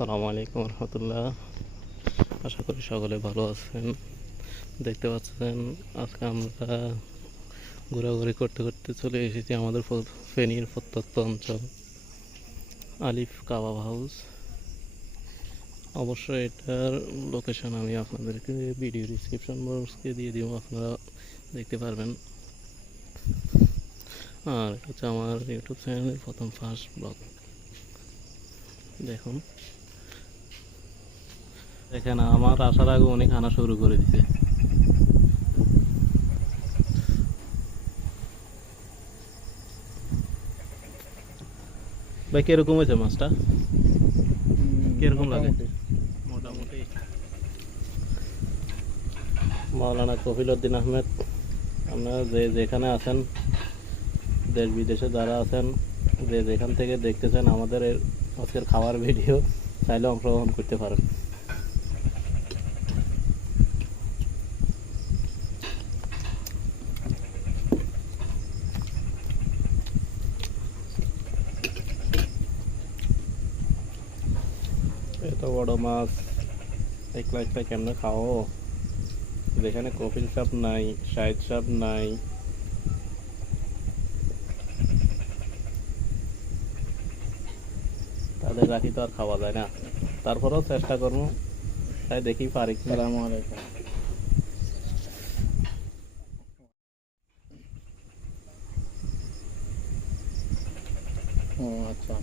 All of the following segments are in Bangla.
আসসালামু আলাইকুম রহমতুল্লাহ। আশা করি সকলে ভালো আছেন। দেখতে পাচ্ছেন আজকে আমরা ঘোরাঘুরি করতে করতে চলে এসেছি আমাদের ফেনীর প্রত্যন্ত অঞ্চল আলিফ কাবাব হাউস। অবশ্যই এটার লোকেশন আমি আপনাদেরকে ভিডিও ডিসক্রিপশন বক্সে দিয়ে দিব, আপনারা দেখতে পারবেন। আর হচ্ছে আমার ইউটিউব চ্যানেলের প্রথম ফার্স্ট ব্লগ। দেখুন দেখেন, আমার আসার আগে উনি খানা শুরু করে দিছে। ভাই কিরকম হয়েছে মাছটা? কিরকম লাগে? মোটামুটি। মাওলানা কফিলউদ্দিন আহমেদ, আপনারা যেখানে আছেন, দেশ বিদেশে যারা আছেন, যেখান থেকে দেখতেছেন আমাদের আজকের খাবার ভিডিও, চাইলে অংশগ্রহণ করতে পারেন। এত বড় মাছ একলা একলা কেমনে খাও? যেখানে কপিল সাপ নাই, শাহিদ সাপ নাই, তাদের রাখি তো আর খাওয়া যায় না। তারপরেও চেষ্টা করবো, তাই দেখি পারি। আসসালামু আলাইকুম। ও আচ্ছা।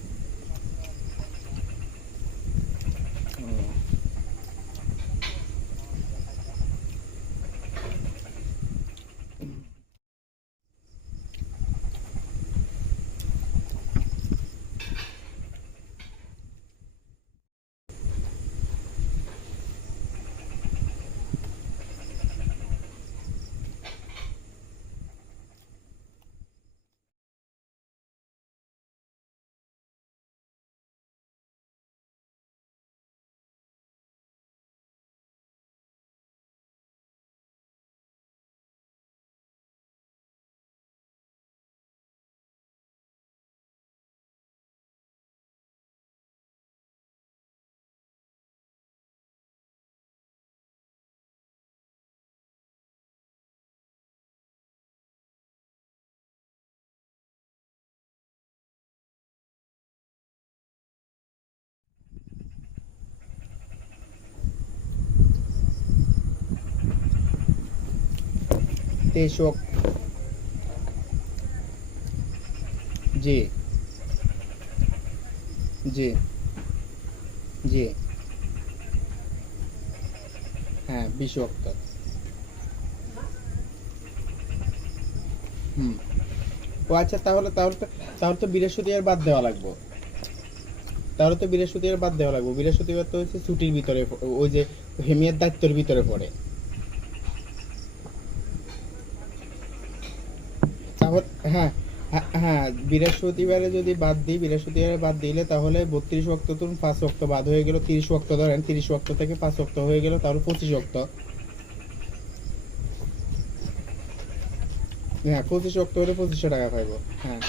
তেশক জি জি জি, হ্যাঁ 20 ওয়াক্ত। ও আচ্ছা, তাহলে তো বৃহস্পতিবার বাদ দেওয়া লাগবে। বৃহস্পতিবার তো হচ্ছে ছুটির ভিতরে, ওই যে হেমিয়ার দায়িত্বের ভিতরে পড়ে। তাহলে হ্যাঁ, হ্যাঁ বৃহস্পতিবারে যদি বাদ দিলে তাহলে 32 ওয়াক্ত, তো 5 ওয়াক্ত বাদ হয়ে গেল, 30 ওয়াক্ত ধরেন, 30 ওয়াক্ত থেকে 5 ওয়াক্ত হয়ে গেল, তাহলে 25 ওয়াক্ত। হ্যাঁ 25 ওয়াক্ত হলে 2500 টাকা পাইবো। হ্যাঁ,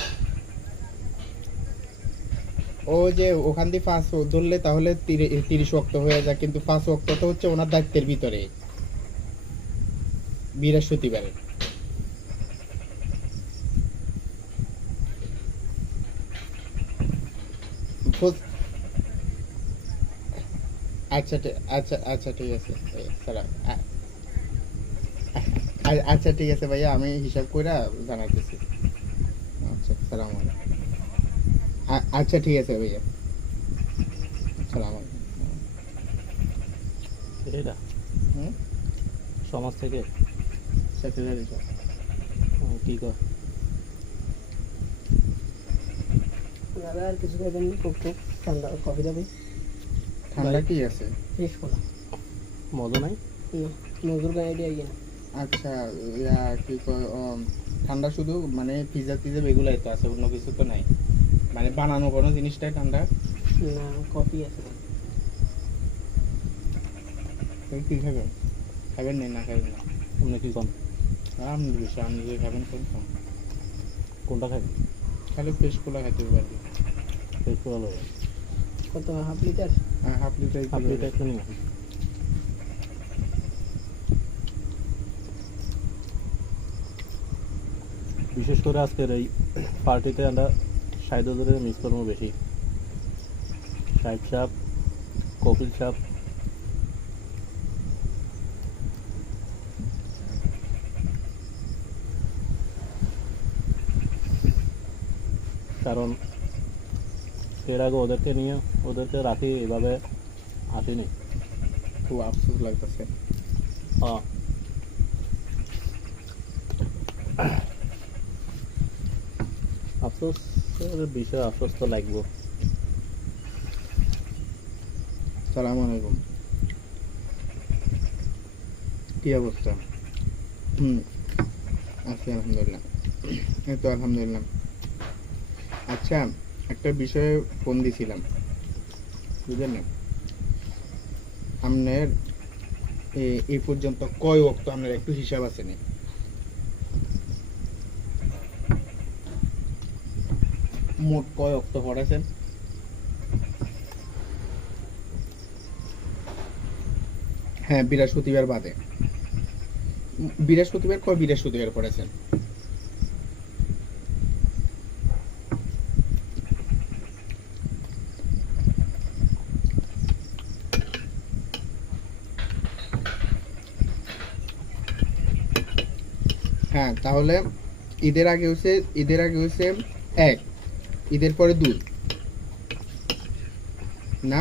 ও যে ওখান দিয়ে 5 ধরলে তাহলে 30 ওয়াক্ত হয়ে যায়, কিন্তু 5 ওয়াক্ত তো হচ্ছে ওনার দায়িত্বের ভিতরে বৃহস্পতিবারে। আচ্ছা আচ্ছা আচ্ছা, ঠিক আছে স্যার। আচ্ছা ঠিক আছে ভাইয়া, আমি হিসাব করে জানাইতেছি। আচ্ছা সালাম আলাইকুম। আচ্ছা ঠিক আছে ভাইয়া, সালাম আলাইকুম। এটা সমাজ থেকে সেক্রেটারি কি কয়? আর কিছু খাইবেন না, খুব ঠান্ডা কফি দাবি। ঠান্ডা কি আছে? ফ্রেশ কলা মজা নাই? না, নজরুল আইডিয়া গিয়ে। আচ্ছা, কি কয়, ঠান্ডা শুধু মানে পিজা টিজা এগুলাই তো আছে, অন্য কিছু তো নাই, মানে বানানো কোনো জিনিসটাই ঠান্ডা না, কফি আছে। কি খাবেন? খাবেন না খাবেন না? আপনি কি কন? আপনি বেশি, আপনি যদি খাবেন কোন খান? কোনটা খাবেন? খালি ফ্রেশ কোলা খাইতে পারবে। ফেস করা কত, half litre? Half litre half litre একটা নিব। বিশেষ করে আজকের এই পার্টিতে আমরা শাহিদ হুজুরের মিস করবো বেশি। শাহিদ সাহেব, কপিল সাহেব, কারণ এর আগে ওদেরকে রাখি এভাবে আসেনি। খুব আফসোস লাগতেছে। হ্যাঁ, আফসোসের বিষয়, আফসোস তো লাগবো। সালাম আলাইকুম, কি অবস্থা? আছি আলহামদুলিল্লাহ। এই তো আলহামদুলিল্লাহ। আচ্ছা, একটা বিষয়ে ফোন দিছিলাম, বুঝলেন না? আপনার এই পর্যন্ত কয় ওয়াক্ত আপনার একটু হিসাব আছে নি? মোট কয় ওয়াক্ত পড়েছেন? হ্যাঁ, বৃহস্পতিবার বাদে। বৃহস্পতিবার কয় বৃহস্পতিবার পড়েছেন? হ্যাঁ, তাহলে ঈদের আগে হচ্ছে এক, ঈদের পরে 2 না?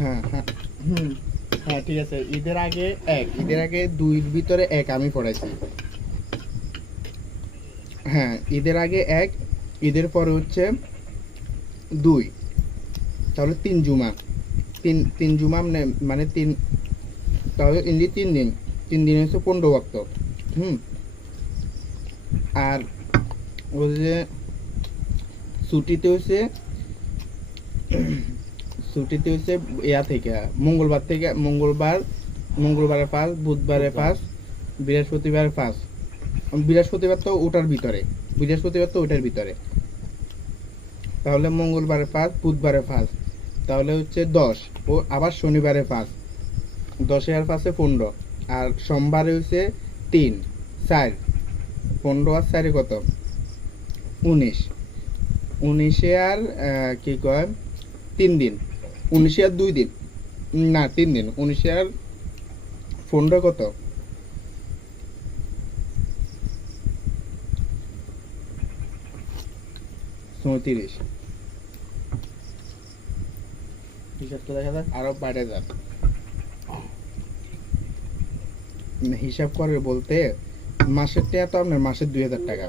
হ্যাঁ হ্যাঁ, হ্যাঁ ঠিক আছে। ঈদের আগে 1, ঈদের আগে 2-র ভিতরে 1 আমি পড়াইছি। হ্যাঁ, ঈদের আগে 1, ঈদের পরে হচ্ছে 2, তাহলে 3 জুমা। 3 জুমা মানে 3, তাহলে ইনলি 3 দিন। 3 দিন হচ্ছে 15 ওয়াক্ত। আর ওই যে ছুটিতে হচ্ছে ইয়া থেকে মঙ্গলবার থেকে, মঙ্গলবারে 5, বুধবারে 5, বৃহস্পতিবারে 5। বৃহস্পতিবার তো ওটার ভিতরে, তাহলে মঙ্গলবারে 5, বুধবারে 5, তাহলে হচ্ছে 10। ও আবার শনিবারে 5, 10 আর 5 15, আর সোমবারে হচ্ছে 3, 4, 15 আর 4 কত? 19। 19 আর কি কয় 3 দিন, 19 আর 2 দিন, না 3 দিন। 19 আর 15 কত? 34। হিসাবটা দেখা যাক, আরো বাইরে যান। হিসাব করে বলতে মাসের টাকা তো আপনার মাসের 2000 টাকা।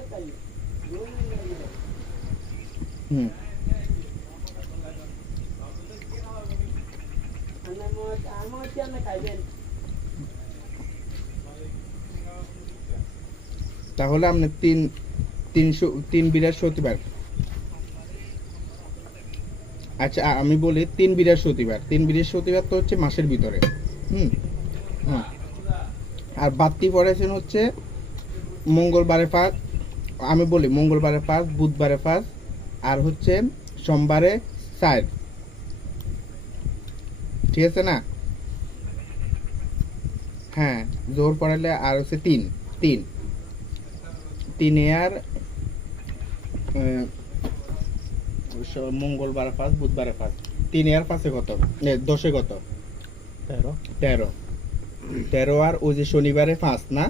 তাহলে আপনি 3 বৃহস্পতিবার, আচ্ছা আমি বলি 3 বৃহস্পতিবার তো হচ্ছে মাসের ভিতরে। হ্যাঁ, আর বাড়তি পড়েছেন হচ্ছে মঙ্গলবারে 5, আমি বলি মঙ্গলবারে 5, বুধবারে 5, আর হচ্ছে সোমবারে 4। ঠিক আছে না? হ্যাঁ, জোর পড়ালে আর হচ্ছে 3 আর মঙ্গলবারে 5, বুধবারে 5, 3 আর 5 কত? 10 কত? 13 আর ওই যে শনিবারে 5 না?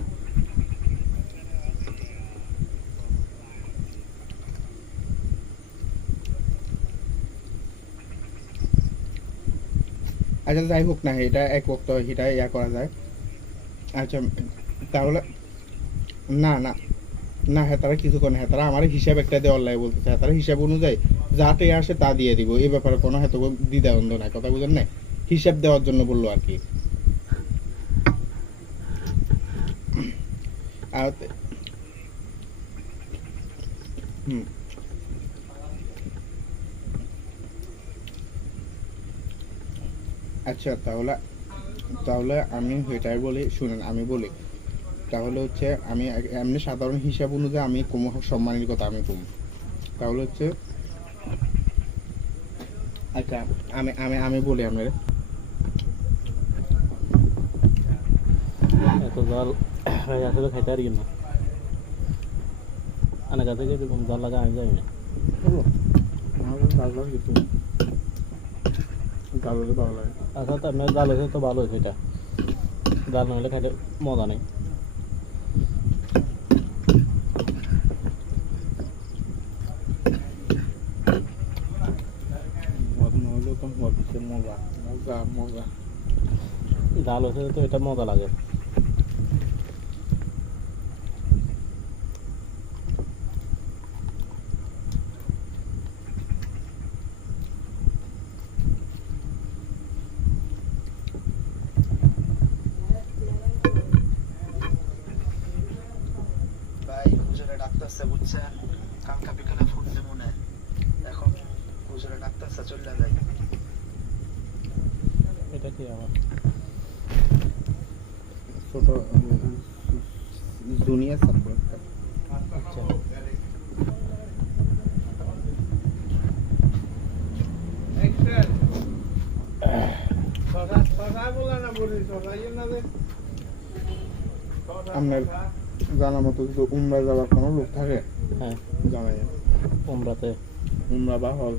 আচ্ছা যাই হোক না, এটা এক ওয়াক্ত, এটা ইয়া করা যায়। আচ্ছা তাহলে না না না, হ্যাঁ তারা কিছু করে না, হ্যাঁ তারা আমার হিসাব একটা দিয়ে অনলাইনে বলতেছে, হ্যাঁ তারা হিসাব অনুযায়ী যাতে আসে তা দিয়ে দিব। এই ব্যাপারে কোনো হয়তো দ্বিধাদ্বন্দ্ব নাই, কথা বুঝেন না? হিসাব দেওয়ার জন্য বললো আর কি। আর আচ্ছা তাহলে আমি এটাই বলি, শুনেন আমি বলি। তাহলে হচ্ছে আমি এমনি সাধারণ হিসাব অনুযায়ী আমি সম্মানের কথা আমি কম। তাহলে হচ্ছে আচ্ছা আমি আমি আমি বলি আপনার এত জাল আসলে খাইতে পারি না আনার কাছে এরকম জাল লাগা আমি যাই না আমার ভালো কিছু ভালো ভালো লাগে আচ্ছা তো আপনার জাল হয়েছে তো ভালো হয়েছে এটা জাল না হলে খাইতে মজা নেই মজা হলো তো মজা মজা মজা মজা জাল হয়েছে তো এটা মজা লাগে ভাই হুজুরে ডাক্তারছে বুঝছেন কালকা বিকালে ফোন দেবো না এখন হুজুরে ডাক্তারছে চলে যাই এটা কি আমার ছোট জুনিয়র সাপোর্ট আচ্ছা আপনার জানা মতো কিছু উমরা যাওয়ার কোনো লোক থাকে হ্যাঁ জানাই উমরাতে উমরা বা হল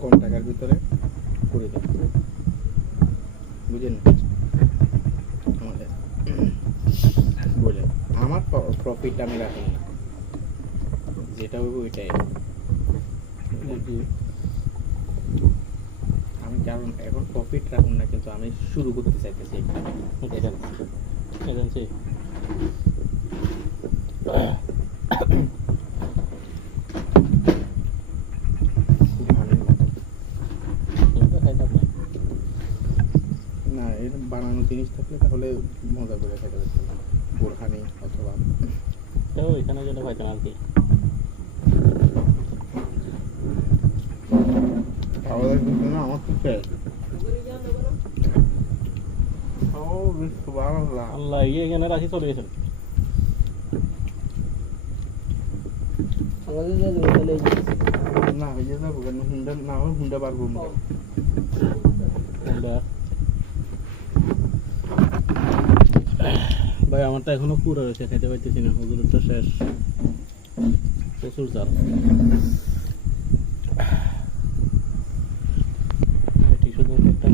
কম টাকার ভিতরে করে দেন বুঝেন আমাদের বলে আমার প্রফিট আমি রাখি না যেটা হবে ওইটাই আমি কারণ এখন প্রফিট রাখুন না কিন্তু আমি শুরু করতে চাইতেছি এজেন্সি খুব ভালোই মতো। এটা খাইতে আপনি না এরকম বানানো জিনিস থাকলে তাহলে মজা করে খেতে পারতাম বোরহানি অথবা তো এখানে যেটা পাইতেন আর কি খাওয়া দাওয়া কিন্তু না আমার তো শেষ ও সুবহানাল্লাহ আল্লাহ এখানে রাখি চলে গেছেন আমাদের যে তাহলে এই যে না হয়ে যাবো কেন হুন্ডা না হয় হুন্ডা পারবো না কোনটা? ভাই আমারটা এখনো পুরো রয়েছে খেতে পাইতেছি না হুজুরের তো শেষ প্রচুর চাল এটি শুধু একটা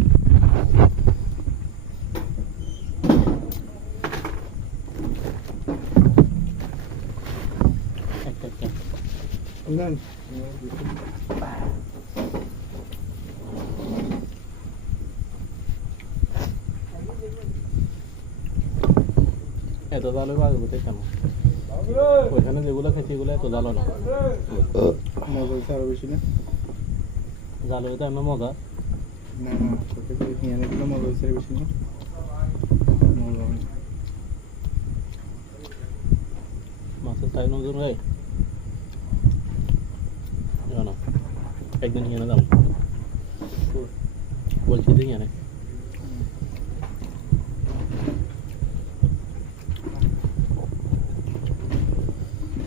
একটা একটা না এত জাল হবে আগে কোথায় কেন ওইখানে যেগুলো খেয়েছি এগুলো এত জাল না মজা হয়েছে আরো বেশি না জাল হইতে আমরা মজা না না তোকে তো নিয়ে আনে মজা হয়েছে আরো বেশি না মজা হয় মাছের তাই নজর হয় না একদিন হিয়ানে যাবো বলছি যে হিয়ানে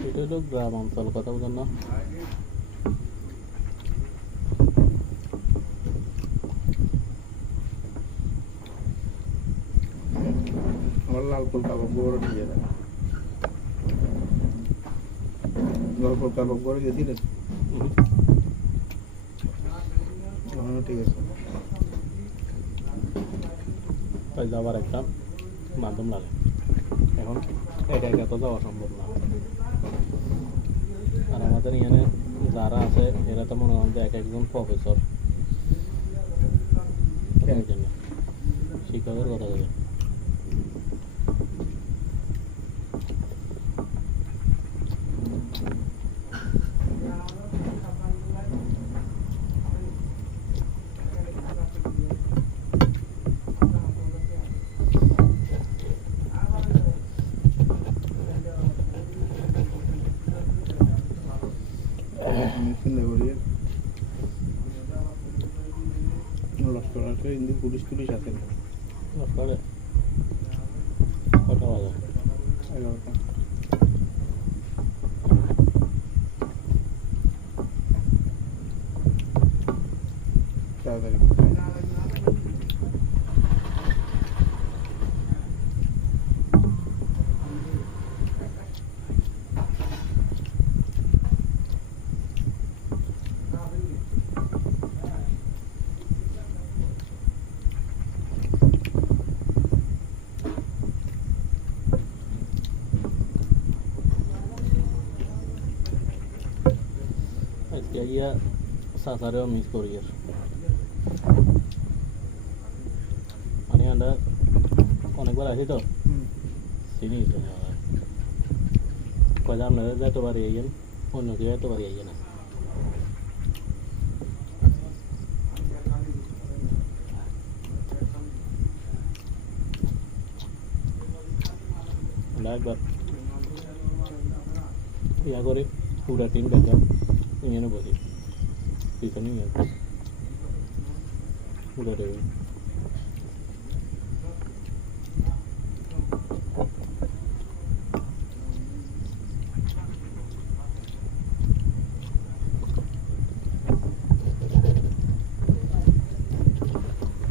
এটা হলো গ্রাম অঞ্চল কথা বলেন না আমার লালপুর কাবাব বড় দিয়ে দেয় লালপুর কাবাব বড় গেছিলেন ঠিক আছে তাই যাওয়ার একটা মাধ্যম লাগে এখন একা একা তো যাওয়া সম্ভব না আর আমাদের এখানে যারা আছে এরা তো মনে হয় যে এক একজন প্রফেসর শিক্ষকের কথা বলে আমি চিন্তা করি লস্কর আছে কিন্তু পুলিশ টুলিশ আছে না করে কটা বাজে 11টা তাড়াতাড়ি। আজকে ইয়া সাসারেও মিস করি আর মানে আমরা অনেকবার আসি তো চিনি কয় আপনারা যাইতে পারি আইয়েন অন্য কেউ যাইতে পারি আইয়ে না আমরা একবার ইয়া করে পুরা টিম দেখলাম ইংনে বসি পিছনে ইয়ে পুরা টিম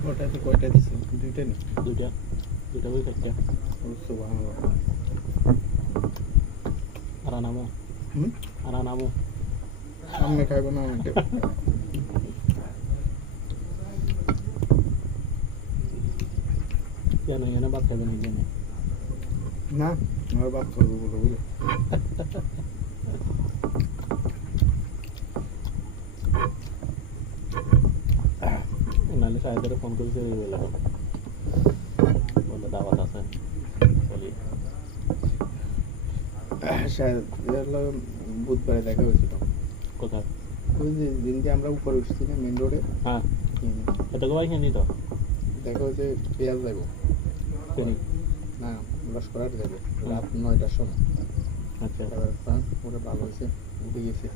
ওটাতে কয়টা দিছে? দুইটা নি? দুইটা দুইটা বই থাকছে সুবহানাল্লাহ। আর নামো হুম? আর নামো সামনে খাইব না আমাকে। কেন এখানে ভাত খাবেন এই জন্য না, আমার বাদ করবো বলে বুঝলো। নাহলে সাহেবের ফোন করেছে বলে বলে দাওয়াত আছে বলি বুধবারে দেখা হয়েছিল। কোথায় ওই যে দিনকে আমরা উপরে উঠছি না মেন রোডে, হ্যাঁ এটা তো ভাই তো দেখা হয়েছে পেঁয়াজ যাবো চিনি না লস্করাট যাবো রাত 9টার সময়। আচ্ছা ওটা ভালো হয়েছে, উঠে গেছে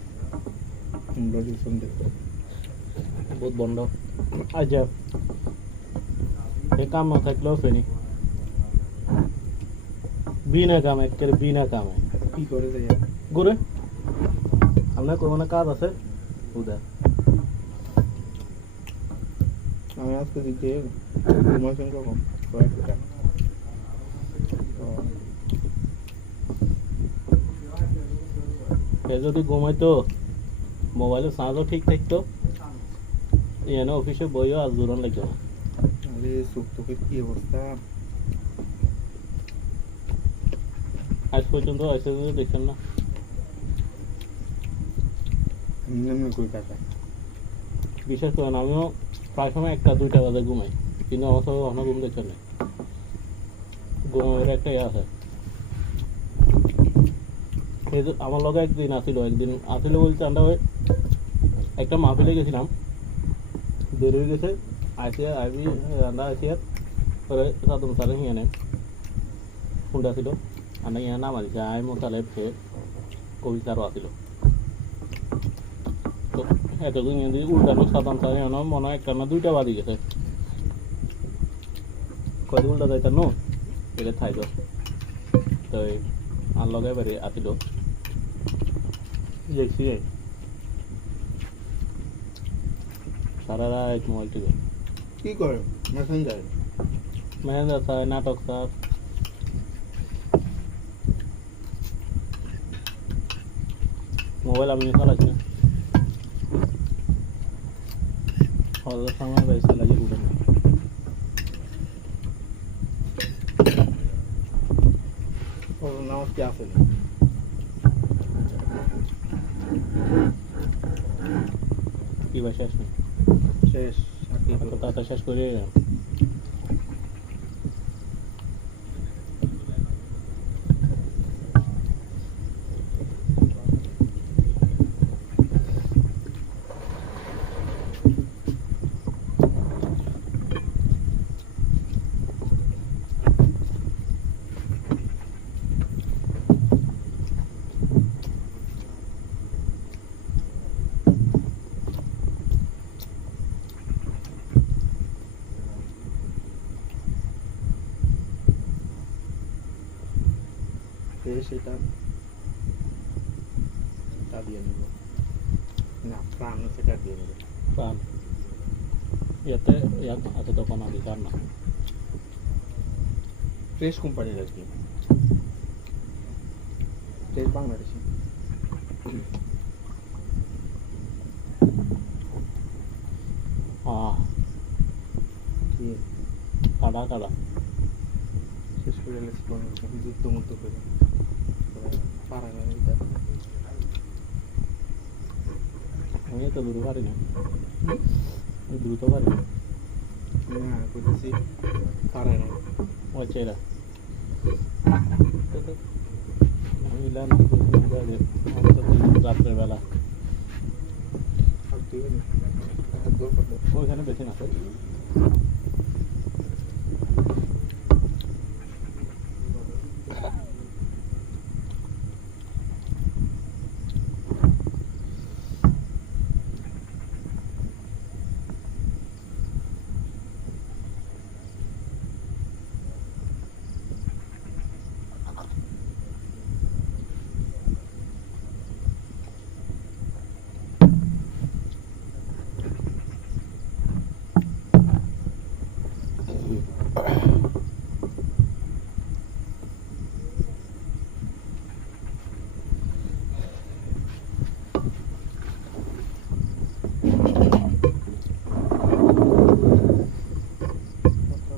রোজিশন দেখতে। বহুত বন্ধ আচ্ছা এই কাম না থাকলেও ফেনি বিনা কামে একেবারে বিনা কামে কি করে যাই ঘুরে আপনার কোনো কাজ আছে উদা আমি আজকে দিকে ঘুমাইছেন কখন? কয়েকটা এ যদি ঘুমাইতো মোবাইলের চার্জও ঠিক থাকতো এনে অফিসে বইও আজ দূরণ লাগতো না আরে চোখ তোকের কি অবস্থা! আজ পর্যন্ত এসে দেখছেন না এমনি কই কাটা বিশেষ করেন আমিও প্রায় সময় 1টা 2টা বাজে ঘুমাই কিন্তু আমার সঙ্গে কখনো ঘুম দেখছেন না ঘুমের একটা ইয়ে আছে এই যে আমার লগে একদিন আসিল বলতে আমরা ওই একটা মাহফিলে গেছিলাম বের হয়ে গেছে আসিয়া আইবি রান্না আসিয়া পরে সাদম সারে হিয়ানে ফোনটা ছিল আমরা ইয়া নাম আনিছে আই মোতালেব সে কবিতারও আসিল তো এতদিন যদি উল্টানো সাদম সারে হিয়ানো মনে হয় 1টা না 2টা বাজে গেছে কয় উল্টা যাইতাম নো এটা থাইতো তো আর লগে বাড়ি আসিল দেখছি সারা রাত মোবাইল টিপে কি করে মেসেঞ্জার মেহেন্দ্র স্যার নাটক স্যার মোবাইল আমি চালাচ্ছি না হজর সময় পয়সা লাগে উঠে নামাজ কি আছে না? কি বা শেষ নেই শেষ চাকরি এত তাড়াতাড়ি শেষ করে সেটা দিয়ে নেব না প্রাণ সেটা দিয়ে নেব প্রাণ ইয়াতে ইয়াত আছে দোকান আছে তার না ফ্রেশ কোম্পানির আর কি, ফ্রেশ বাংলাদেশি। কি কাটা কাটা শেষ করে যুদ্ধ মুক্ত করে পারা নেই এটা। আমি তো দ্রুত পারি না আমি দ্রুত পারি না না কইতেছি পারা নেই। ওই চেরা আমি ইলাম রাত্রেবেলা আর তুই হাত গোল করলে ওইখানে বেশি না কত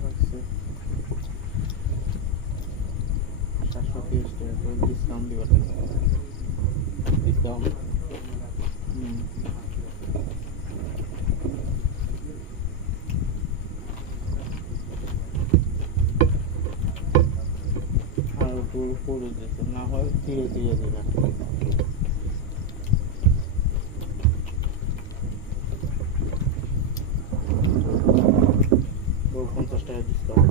রাখছে 730 টাকা করে ডিসকাউন্ট দিবার টাকা। ডিসকাউন্ট আর একটু করে দিতে না হয় ধীরে ধীরে দিবেন। 50 টাকা ডিসকাউন্ট।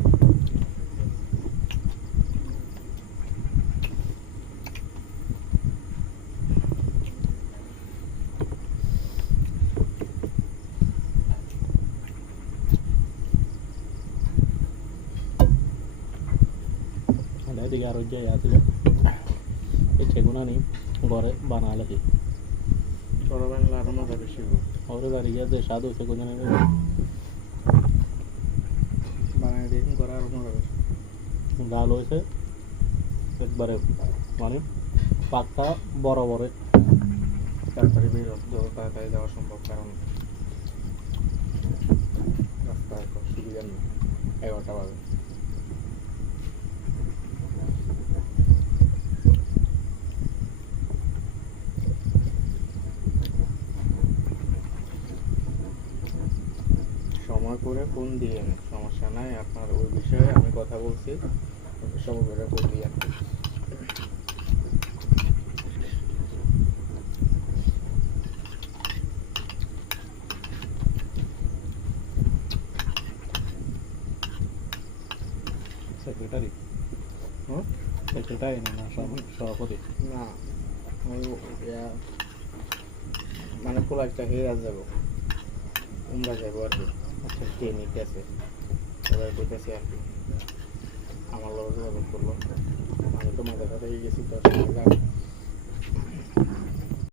এদিকে আরো যে আছে এই সেগুনা নেই ঘরে বানালে কি বড় বাংলা আরো মজা বেশি হবে। ওরে বাড়ি গিয়ে যে স্বাদ হচ্ছে কোন বানায় দেখুন করা আরো মজা বেশি। ডাল হয়েছে একবারে মানে পাক্কা বড় বড় তাড়াতাড়ি বের হোক, যত তাড়াতাড়ি যাওয়া সম্ভব, কারণ রাস্তায় খুব সুবিধা নেই। 11টা বাজে। সময় করে ফোন দিয়েন, সমস্যা নাই। আপনার ওই বিষয়ে আমি কথা বলছি, সময় করে ফোন দিয়েন। সেক্রেটারি হুম? সেক্রেটারি না সভাপতি না, আমি মানে ফ্লাইটটা হেরে যাবো, উমরা যাবো আর কি। আচ্ছা, ট্রেনে গেছে, এবার দেখেছি আর কি। আমার লোক যোগাযোগ করলো, আমি তো মাঝে কথা গেছি, 10 টাকা